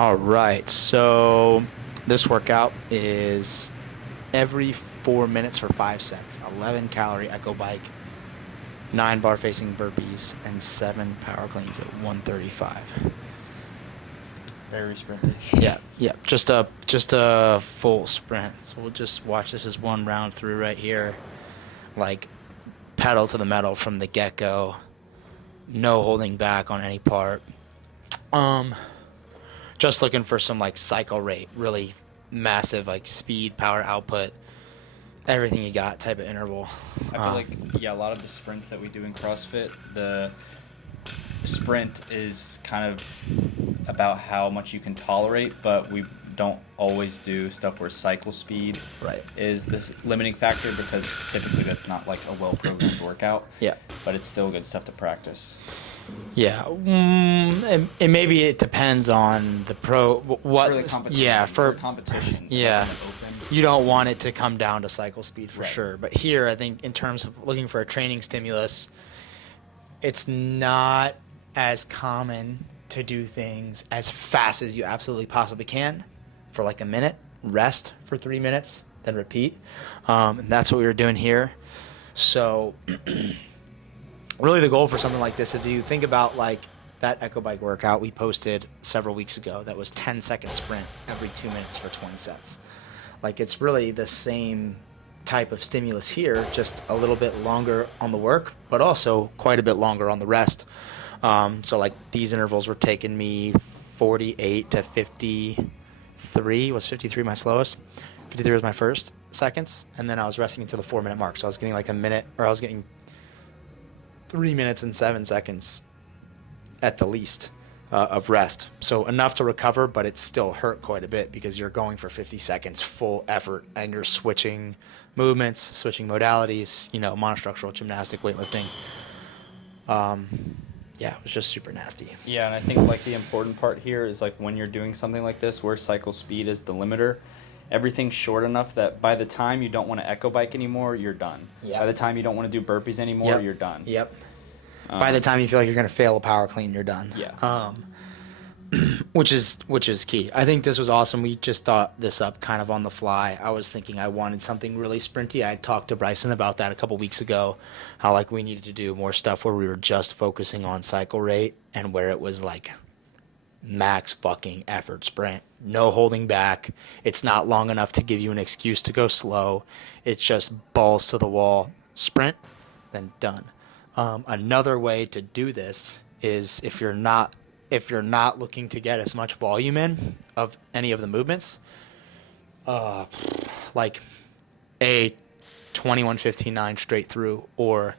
All right. So this workout is every 4 minutes for 5 sets. 11 calorie echo bike, 9 bar facing burpees, and 7 power cleans at 135. Very sprinty. Yeah. Just a full sprint. So we'll just watch this as one round through right here. Like pedal to the metal from the get go. No holding back on any part. Um, just looking for some like cycle rate, really massive like speed, power output, everything you got type of interval. I feel like, yeah, a lot of the sprints that we do in CrossFit, the sprint is kind of about how much you can tolerate, but we don't always do stuff where cycle speed Right. is the limiting factor because typically that's not like a well-programmed workout, Yeah. but it's still good stuff to practice. Yeah. And maybe it depends on the pro. What? For the competition. Yeah. For competition. Yeah. Like an open. You don't want it to come down to cycle speed for Right. sure. But here, I think in terms of looking for a training stimulus, it's not as common to do things as fast as you absolutely possibly can for like a minute, rest for 3 minutes, then repeat. And that's what we were doing here. So really the goal for something like this, if you think about like that echo bike workout we posted several weeks ago, that was 10-second sprint every 2 minutes for 20 sets. Like it's really the same type of stimulus here, just a little bit longer on the work, but also quite a bit longer on the rest. So like these intervals were taking me 48 to 53. Was 53 my slowest? 53 was my first seconds, and then I was resting until the 4 minute mark. So I was getting like a minute, or I was getting 3 minutes and 7 seconds at the least of rest. So enough to recover, but it still hurt quite a bit because you're going for 50 seconds full effort and you're switching movements, switching modalities, monostructural gymnastic, weightlifting. Yeah, it was just super nasty. Yeah, and I think like the important part here is like when you're doing something like this where cycle speed is the limiter, everything's short enough that by the time you don't want to echo bike anymore, you're done. Yep. By the time you don't want to do burpees anymore, you're done. Yep. By the time you feel like you're going to fail a power clean, you're done. Yeah. Which is key. I think this was awesome. We just thought this up kind of on the fly. I was thinking I wanted something really sprinty. I talked to Bryson about that a couple weeks ago, how like we needed to do more stuff where we were just focusing on cycle rate and where it was like max fucking effort sprint. No holding back. It's not long enough to give you an excuse to go slow. It's just balls to the wall, sprint, then done. Another way to do this is if you're not looking to get as much volume in of any of the movements, like a 21-15-9 straight through or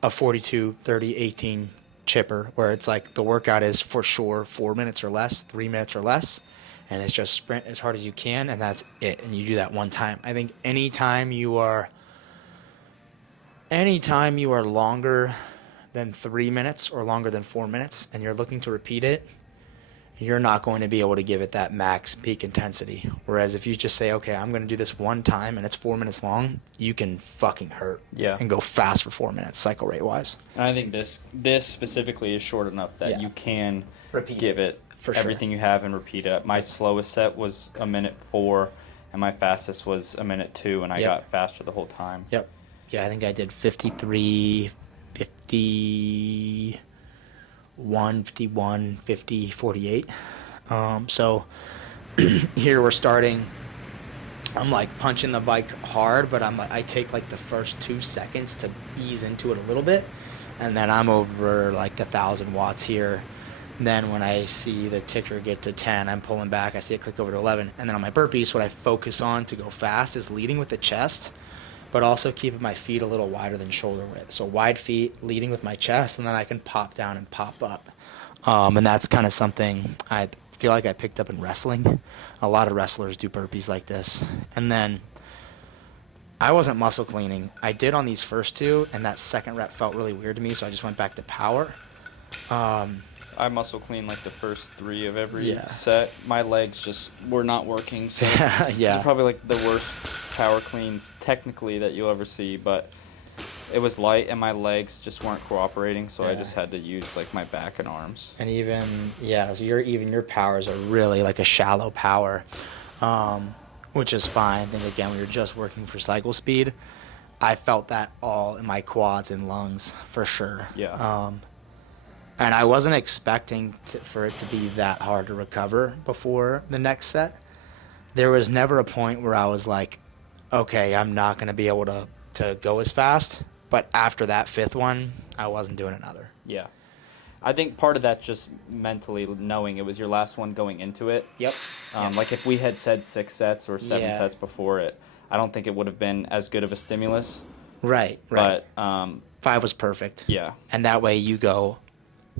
a 42-30-18 chipper, where it's like the workout is for sure 4 minutes or less, 3 minutes or less, and it's just sprint as hard as you can, and that's it. And you do that one time. I think anytime you are longer than 3 minutes or longer than 4 minutes and you're looking to repeat it, you're not going to be able to give it that max peak intensity. Whereas if you just say, okay, I'm going to do this one time and it's 4 minutes long, you can fucking hurt and go fast for 4 minutes cycle rate wise. And I think this specifically is short enough that you can give it for everything you have and repeat it. My slowest set was a minute 4 and my fastest was a minute 2, and I got faster the whole time. Yep. Yeah, I think I did 53, 51, 51, 50, 48. So here we're starting. I'm like punching the bike hard, but I take like the first 2 seconds to ease into it a little bit, and then I'm over like 1,000 watts here. And then when I see the ticker get to 10, I'm pulling back. I see it click over to 11, and then on my burpees, what I focus on to go fast is leading with the chest, but also keeping my feet a little wider than shoulder width. So wide feet, leading with my chest, and then I can pop down and pop up. And that's kind of something I feel like I picked up in wrestling. A lot of wrestlers do burpees like this. And then I wasn't muscle cleaning. I did on these first 2, and that second rep felt really weird to me, so I just went back to power. I muscle clean like the first 3 of every set. My legs just were not working, so this is probably like the worst power cleans technically that you'll ever see, but it was light and my legs just weren't cooperating, so I Yeah. just had to use like my back and arms. And even yeah, so your powers are really like a shallow power, which is fine. I think again we were just working for cycle speed. I felt that all in my quads and lungs for sure. Yeah. And I wasn't expecting for it to be that hard to recover before the next set. There was never a point where I was like, okay, I'm not going to be able to go as fast. But after that fifth one, I wasn't doing another. Yeah. I think part of that just mentally knowing it was your last one going into it. Yep. Like if we had said 6 sets or 7 Yeah. sets before it, I don't think it would have been as good of a stimulus. Right. But 5 was perfect. yeah. And that way you go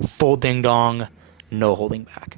full ding dong, no holding back.